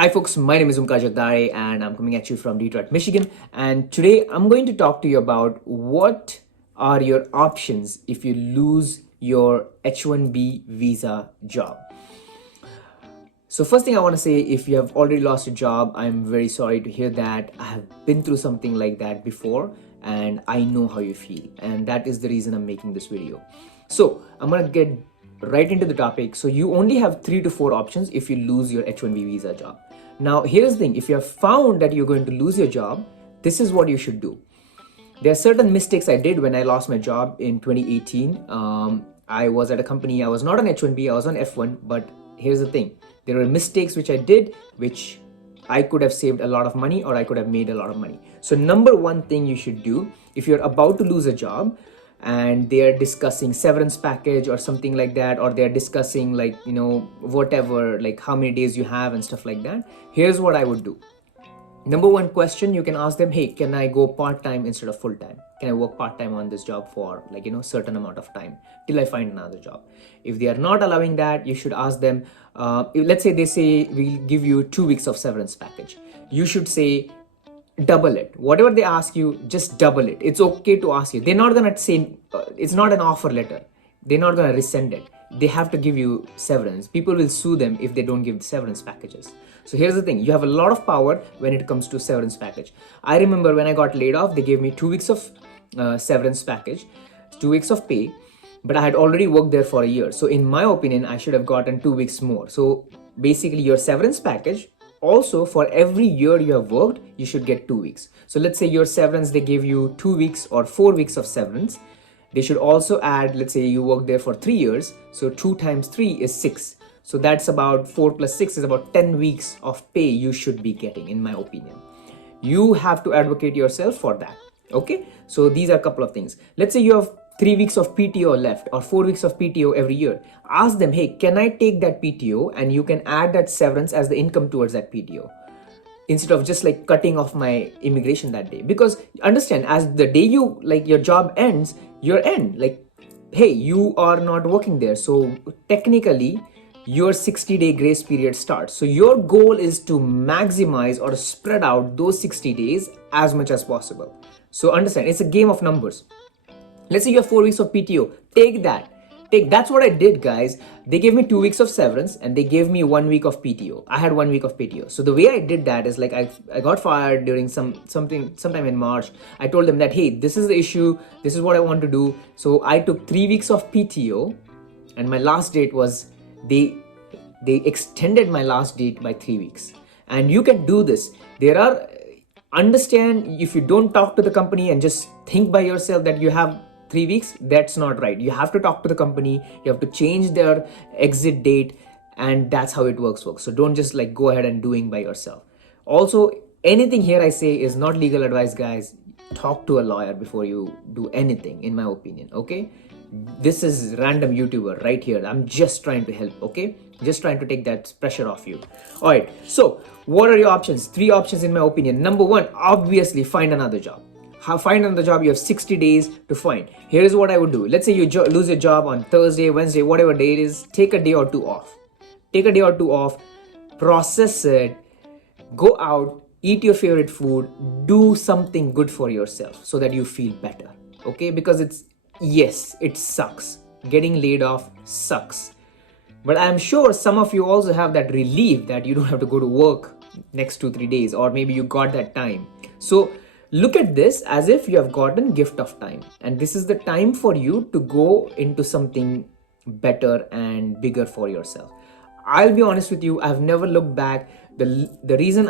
Hi folks, my name is Umka Jagdare and I'm coming at you from Detroit, Michigan. And today I'm going to talk to you about what are your options if you lose your H1B visa job. So first thing I want to say, if you have already lost a job, I'm very sorry to hear that. I have been through something like that before and I know how you feel. And that is the reason I'm making this video. So I'm going to get right into the topic. So you only have 3 to 4 options if you lose your H1B visa job. Now, here's the thing. If you have found that you're going to lose your job, this is what you should do. There are certain mistakes I did when I lost my job in 2018. I was at a company, I was not on H1B, I was on F1, but here's the thing. There were mistakes which I did, which I could have saved a lot of money or I could have made a lot of money. So number one thing you should do, if you're about to lose a job and they're discussing severance package or something like that, or they're discussing like, whatever, like how many days you have and stuff like that, here's what I would do. Number one question, you can ask them, hey, can I go part-time instead of full-time? Can I work part-time on this job for certain amount of time till I find another job? If they are not allowing that, you should ask them, let's say they say, we'll give you 2 weeks of severance package. You should say, double it. Whatever they ask you, just double it. It's okay to ask you. They're not going to say, it's not an offer letter. They're not going to rescind it. They have to give you severance. People will sue them if they don't give the severance packages. So here's the thing, you have a lot of power when it comes to severance package. I remember when I got laid off, they gave me 2 weeks of severance package, 2 weeks of pay, but I had already worked there for a year. So in my opinion, I should have gotten 2 weeks more. So basically your severance package, also for every year you have worked, you should get 2 weeks. So let's say your severance, they gave you 2 weeks or 4 weeks of severance. They should also add, let's say you worked there for 3 years. So 2 times 3 is 6. So that's about 4 plus 6 is about 10 weeks of pay you should be getting, in my opinion. You have to advocate yourself for that. Okay. So these are a couple of things. Let's say you have 3 weeks of PTO left or 4 weeks of PTO every year. Ask them, hey, can I take that PTO? And you can add that severance as the income towards that PTO, instead of just like cutting off my immigration that day. Because understand, as the day you your job ends, your end, like, hey, you are not working there. So technically your 60-day grace period starts. So your goal is to maximize or spread out those 60 days as much as possible. So understand, it's a game of numbers. Let's say you have 4 weeks of PTO. Take that. That's what I did, guys. They gave me 2 weeks of severance and they gave me 1 week of PTO. I had 1 week of PTO. So the way I did that is like I got fired during sometime in March. I told them that, hey, this is the issue. This is what I want to do. So I took 3 weeks of PTO and my last date was, they extended my last date by 3 weeks. And you can do this. Understand, if you don't talk to the company and just think by yourself that you have 3 weeks, that's not right. You have to talk to the company. You have to change their exit date, and that's how it works, folks. So don't just like go ahead and doing by yourself. Also, anything here I say is not legal advice, guys. Talk to a lawyer before you do anything, in my opinion. Okay, this is random YouTuber right here. I'm just trying to help. Okay, just trying to take that pressure off you. All right, so what are your options? 3 options in my opinion. Number 1, obviously find another job. Find another job. You have 60 days to find. Here's what I would do. Let's say you lose your job on Thursday, Wednesday, whatever day it is. Take a day or two off. Process it, go out, eat your favorite food, do something good for yourself so that you feel better. Okay, because yes, it sucks. Getting laid off sucks. But I'm sure some of you also have that relief that you don't have to go to work next 2-3 days, or maybe you got that time. So look at this as if you have gotten gift of time, and this is the time for you to go into something better and bigger for yourself. I'll be honest with you, I've never looked back. The reason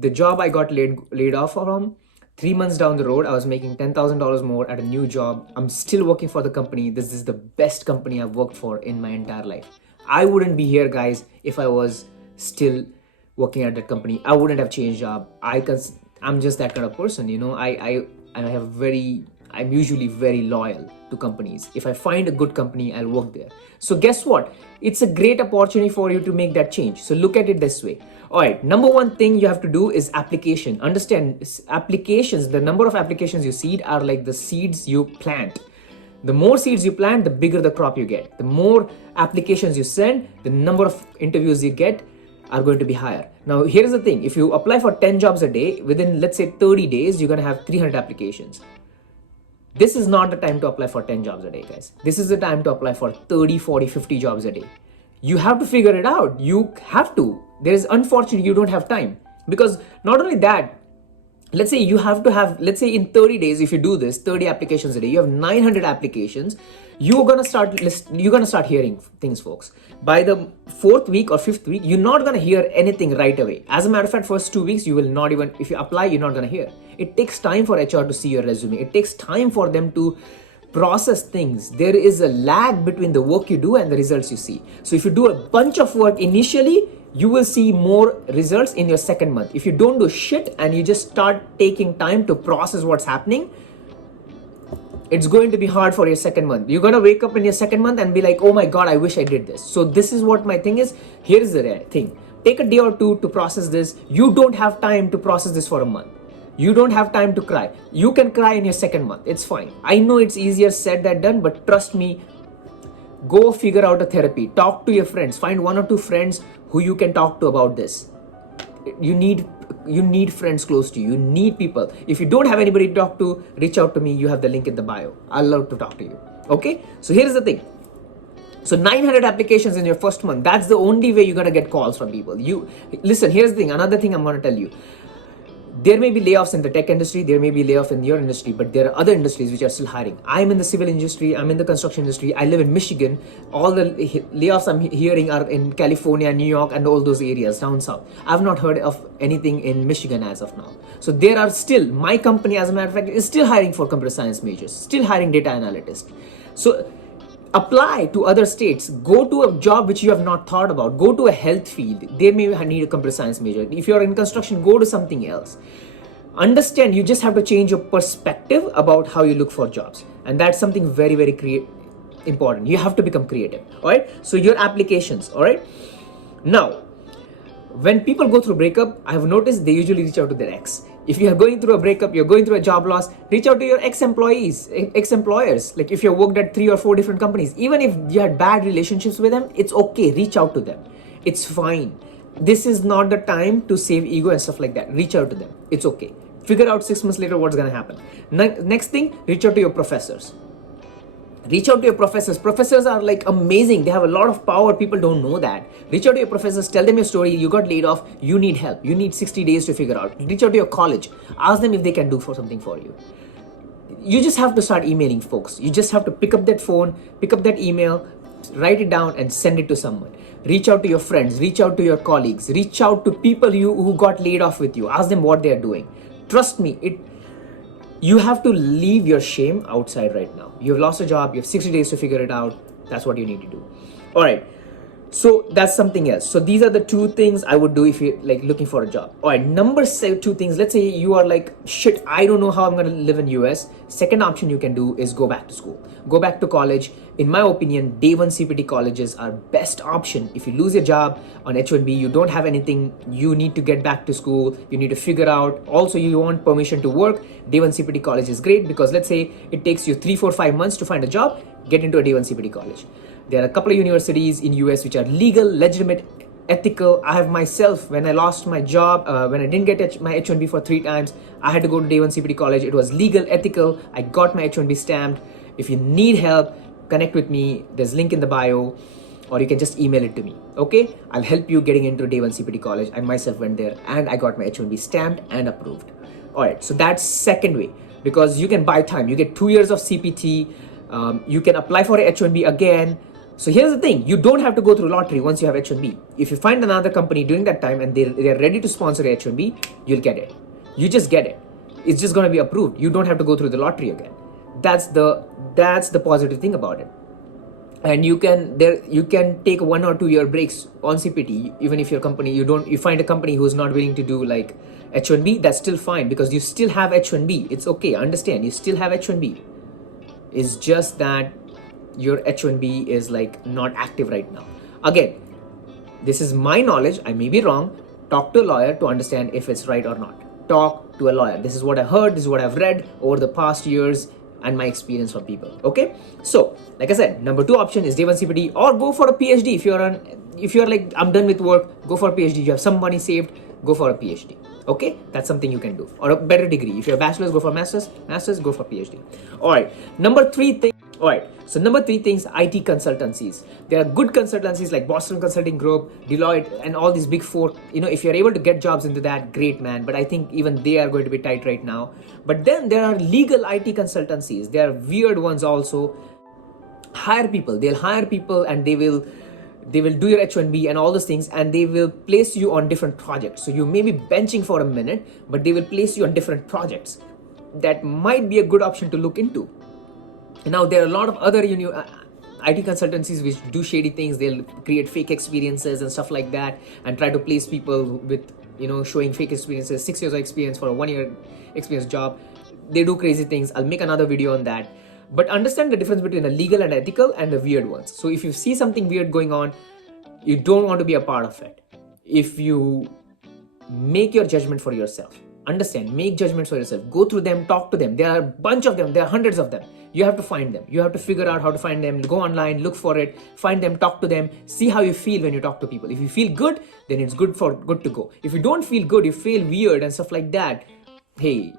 the job I got laid off from, 3 months down the road, I was making $10,000 more at a new job. I'm still working for the company. This is the best company I've worked for in my entire life. I wouldn't be here, guys, if I was still working at that company. I wouldn't have changed job. I'm just that kind of person, I'm usually very loyal to companies. If I find a good company, I'll work there. So guess what? It's a great opportunity for you to make that change. So look at it this way. All right, number 1 thing you have to do is application. Understand, applications, the number of applications you seed are like the seeds you plant. The more seeds you plant, the bigger the crop you get. The more applications you send, the number of interviews you get, are going to be higher. Now, here's the thing. If you apply for 10 jobs a day, within, let's say, 30 days, you're going to have 300 applications. This is not the time to apply for 10 jobs a day, guys. This is the time to apply for 30, 40, 50 jobs a day. You have to figure it out. You have to. There's unfortunately, you don't have time. Because not only that, let's say you have to have, let's say in 30 days, if you do this, 30 applications a day, you have 900 applications, you're going to start hearing things, folks. By the 4th week or 5th week, you're not going to hear anything right away. As a matter of fact, first 2 weeks, you will not even, if you apply, you're not going to hear. It takes time for HR to see your resume. It takes time for them to process things. There is a lag between the work you do and the results you see. So if you do a bunch of work initially, you will see more results in your second month. If you don't do shit and you just start taking time to process what's happening, it's going to be hard for your second month. You're going to wake up in your second month and be like, oh my God, I wish I did this. So this is what my thing is. Here's the thing. Take a day or two to process this. You don't have time to process this for a month. You don't have time to cry. You can cry in your second month. It's fine. I know it's easier said than done, but trust me, go figure out a therapy. Talk to your friends. Find 1 or 2 friends who you can talk to about this. You need friends close to you. You need people. If you don't have anybody to talk to, reach out to me. You have the link in the bio. I'd love to talk to you. Okay? So here's the thing. So 900 applications in your first month. That's the only way you're going to get calls from people. Listen, here's the thing. Another thing I'm going to tell you. There may be layoffs in the tech industry, there may be layoffs in your industry, but there are other industries which are still hiring. I'm in the civil industry, I'm in the construction industry, I live in Michigan. All the layoffs I'm hearing are in California, New York, and all those areas down south. I've not heard of anything in Michigan as of now. So there are still, my company as a matter of fact is still hiring for computer science majors, still hiring data analysts. So apply to other states, go to a job which you have not thought about, go to a health field, they may need a computer science major. If you're in construction, go to something else. Understand, you just have to change your perspective about how you look for jobs, and that's something very, very important. You have to become creative. All right, so your applications. All right, now when people go through breakup, I have noticed they usually reach out to their ex. If you are going through a breakup, you're going through a job loss, reach out to your ex-employees, ex-employers. Like if you worked at 3 or 4 different companies, even if you had bad relationships with them, it's okay. Reach out to them. It's fine. This is not the time to save ego and stuff like that. Reach out to them. It's okay. Figure out 6 months later what's going to happen. Next thing, reach out to your professors. Reach out to your professors. Professors are like amazing. They have a lot of power. People don't know that. Reach out to your professors. Tell them your story. You got laid off. You need help. You need 60 days to figure out. Reach out to your college. Ask them if they can do something for you. You just have to start emailing folks. You just have to pick up that phone, pick up that email, write it down and send it to someone. Reach out to your friends. Reach out to your colleagues. Reach out to people who got laid off with you. Ask them what they are doing. Trust me, you have to leave your shame outside right now. You've lost a job. You have 60 days to figure it out. That's what you need to do. All right. So that's something else. So these are the 2 things I would do if you're like looking for a job. All right. Number 2 things. Let's say you are like, shit, I don't know how I'm going to live in US. Second option you can do is go back to school. Go back to college. In my opinion, day 1 CPT colleges are best option. If you lose your job on H1B, you don't have anything, you need to get back to school. You need to figure out. Also, you want permission to work. Day 1 CPT college is great because let's say it takes you 3, 4, 5 months to find a job. Get into a day 1 CPT college. There are a couple of universities in US which are legal, legitimate, ethical. I have myself, when I lost my job, when I didn't get my H1B for 3 times, I had to go to day 1 CPT college. It was legal, ethical. I got my H1B stamped. If you need help, connect with me. There's a link in the bio, or you can just email it to me. Okay? I'll help you getting into day 1 CPT college. I myself went there and I got my H1B stamped and approved. All right. So that's second way, because you can buy time. You get 2 years of CPT. You can apply for a H1B again. So here's the thing, you don't have to go through lottery once you have H1B. If you find another company during that time and they're ready to sponsor a H1B, you'll get it. You just get it. It's just going to be approved. You don't have to go through the lottery again. That's the positive thing about it. And you can take 1 or 2 year breaks on CPT. Even if your company, you find a company who's not willing to do like H1B, that's still fine because you still have H1B. It's okay. Understand, you still have H1B. It's just that your H1B is like not active right now. Again, this is my knowledge. I may be wrong. Talk to a lawyer to understand if it's right or not. Talk to a lawyer. This is what I heard. This is what I've read over the past years and my experience from people. Okay. So like I said, number 2 option is day 1 CPT, or go for a PhD if you're if you're like, I'm done with work, go for a PhD. You have some money saved, go for a PhD. Okay, that's something you can do, or a better degree. If you're a bachelor's, go for masters, go for PhD. All right, number three thing. All right, so number three things, IT consultancies. There are good consultancies like Boston Consulting Group, Deloitte, and all these big four. If you're able to get jobs into that, great, man. But I think even they are going to be tight right now. But then there are legal IT consultancies. There are weird ones also. Hire people. They'll hire people and they will do your H1B and all those things, and they will place you on different projects. So you may be benching for a minute, but they will place you on different projects. That might be a good option to look into. Now there are a lot of other IT consultancies which do shady things. They'll create fake experiences and stuff like that, and try to place people with showing fake experiences, 6 years of experience for a 1 year experience job. They do crazy things. I'll make another video on that. But understand the difference between the legal and ethical and the weird ones. So if you see something weird going on, you don't want to be a part of it. If you make your judgment for yourself, understand, make judgments for yourself, go through them, talk to them. There are a bunch of them, there are hundreds of them. You have to find them. You have to figure out how to find them. Go online, look for it, find them, talk to them, see how you feel when you talk to people. If you feel good, then it's good to go. If you don't feel good, you feel weird and stuff like that, hey,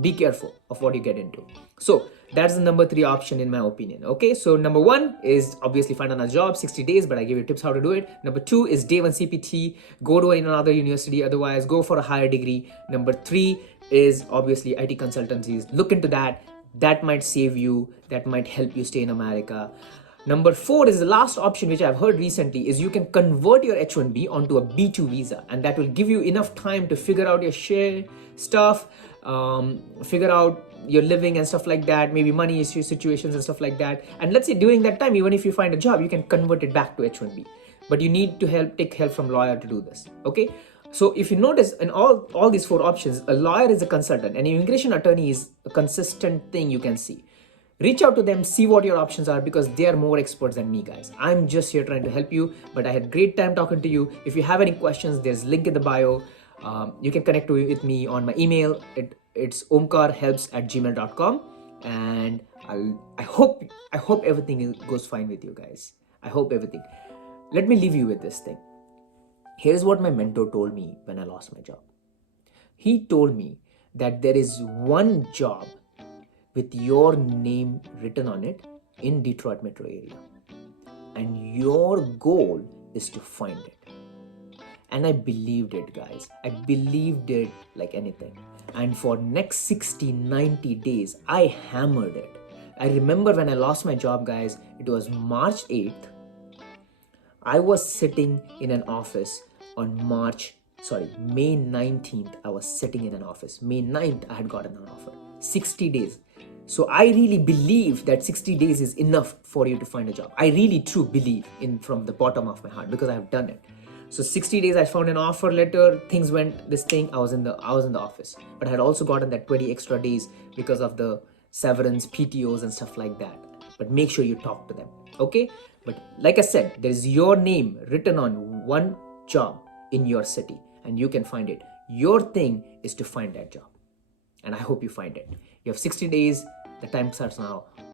be careful of what you get into. So that's the number three option in my opinion. Okay, so number one is obviously find another job, 60 days, but I give you tips how to do it. Number two is day one CPT, go to another university, otherwise go for a higher degree. Number three is obviously IT consultancies. Look into that. That might save you, that might help you stay in America. Number four is the last option, which I've heard recently, is you can convert your H1B onto a B2 visa, and that will give you enough time to figure out your share stuff, figure out your living and stuff like that, maybe money issue situations and stuff like that. And let's say during that time, even if you find a job, you can convert it back to H1B. But you need to take help from lawyer to do this. Okay. So if you notice in all these four options, a lawyer is a consultant, and an immigration attorney is a consistent thing you can see. Reach out to them, see what your options are, because they are more experts than me, guys. I'm just here trying to help you, but I had great time talking to you. If you have any questions, there's a link in the bio. You can connect with me on my email. It's omkarhelps@gmail.com, and I hope everything goes fine with you guys. I hope everything. Let me leave you with this thing. Here's what my mentor told me when I lost my job. He told me that there is one job with your name written on it in Detroit metro area, and your goal is to find it. And I believed it, guys. I believed it like anything. And for next 60-90 days, I hammered it. I remember when I lost my job, guys, it was March 8th. I was sitting in an office on May 19th. I was sitting in an office. May 9th, I had gotten an offer. 60 days. So I really believe that 60 days is enough for you to find a job. I really true believe in from the bottom of my heart, because I have done it. So 60 days, I found an offer letter, things went this thing, I was in the office. But I had also gotten that 20 extra days because of the severance, PTOs and stuff like that. But make sure you talk to them, okay? But like I said, there's your name written on one job in your city, and you can find it. Your thing is to find that job. And I hope you find it. You have 60 days, the time starts now.